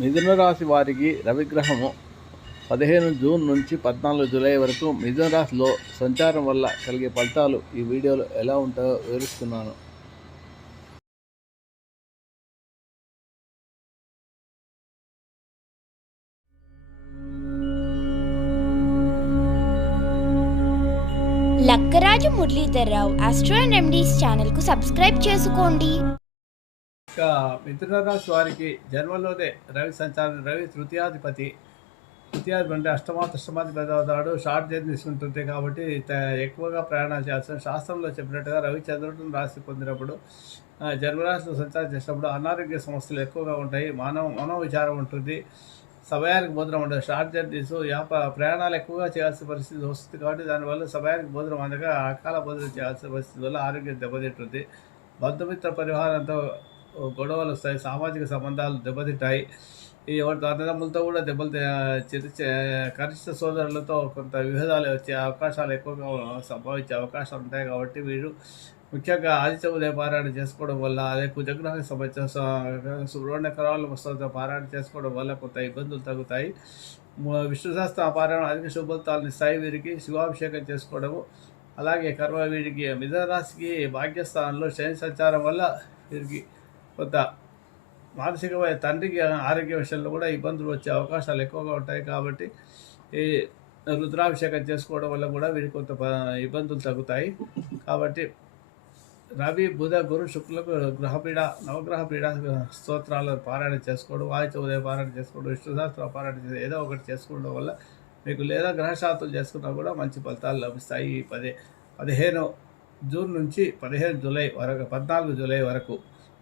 మిథున రాశి వారికి రవిగ్రహము పదిహేను జూన్ నుంచి పద్నాలుగు జూలై వరకు మిథున రాశిలో సంచారం వల్ల కలిగే ఫలితాలు ఈ వీడియోలో ఎలా ఉంటాయో వివరిస్తున్నాను. లక్కరాజు మురళీధర్రావు రావు అండ్ రెమెడీస్ ఛానల్కు సబ్స్క్రైబ్ చేసుకోండి. ఇక మిథున రాశి వారికి జన్మలోనే రవి సంచారం రవి తృతీయాధిపతి. తృతీయాధిపతి అంటే అష్టమాత అష్టమాధిపతి అవుతాడు. షార్ట్ జర్నీస్ ఉంటుంది కాబట్టి త- ఎక్కువగా ప్రయాణాలు చేస్తాం శాస్త్రంలో చెప్పినట్టుగా రవి రాసి రాశి పొందినప్పుడు జన్మరాశిలో సంచారం చేసినప్పుడు అనారోగ్య సమస్యలు ఎక్కువగా ఉంటాయి. మానవ మనో విచారం ఉంటుంది. సమయానికి భోజనం ఉండదు. షార్ట్ జర్నీస్ వ్యాప ప్రయాణాలు ఎక్కువగా చేయాల్సిన పరిస్థితి వస్తుంది కాబట్టి దానివల్ల సమయానికి భోజనం అందక అకాల భోజనం చేయాల్సిన పరిస్థితి వల్ల ఆరోగ్యం దెబ్బతింటుంది. బంధుమిత్ర పరిహారంతో గొడవలు వస్తాయి సామాజిక సంబంధాలు దెబ్బతింటాయి. ఎవరి అన్నదమ్ములతో కూడా దెబ్బలు తే- చిరు కనిష్ట సోదరులతో కొంత విభేదాలు వచ్చే అవకాశాలు ఎక్కువగా సంభవించే అవకాశాలు ఉంటాయి కాబట్టి వీరు ముఖ్యంగా ఆదిత్య పారాయణ చేసుకోవడం వల్ల అదే కుజగ్రహానికి సంబంధించిన సుబ్రహ్మణ్య కరాల వస్తువులతో పారాయణ చేసుకోవడం వల్ల కొంత ఇబ్బందులు తగ్గుతాయి. మ- విష్ణు శాస్త్ర పారాయణ అధిక శుభఫలితాలను ఇస్తాయి వీరికి. శివాభిషేకం చేసుకోవడము అలాగే కర్మ వీరికి మిథరాశికి భాగ్యస్థానంలో శని సంచారం వల్ల వీరికి కొంత మానసికమైన తండ్రికి ఆరోగ్య విషయంలో కూడా ఇబ్బందులు వచ్చే అవకాశాలు ఎక్కువగా ఉంటాయి కాబట్టి ఈ రుద్రాభిషేకం చేసుకోవడం వల్ల కూడా వీరికి కొంత ప- ఇబ్బందులు తగ్గుతాయి. కాబట్టి రవి బుధ గురు శుక్లకు గ్రహపీడ నవగ్రహ పీడ స్తోత్రాలను పారాయణ చేసుకోవడం వాయిద్య ఉదయం పారాయణ చేసుకోవడం విష్ణుశాస్త్ర పారాయణ చేసి ఏదో ఒకటి చేసుకోవడం వల్ల మీకు లేదా గ్రహశాంతులు చేసుకున్నా కూడా మంచి ఫలితాలు లభిస్తాయి ఈ పది పదిహేను జూన్ నుంచి పదిహేను జూలై వరకు పద్నాలుగు జూలై వరకు.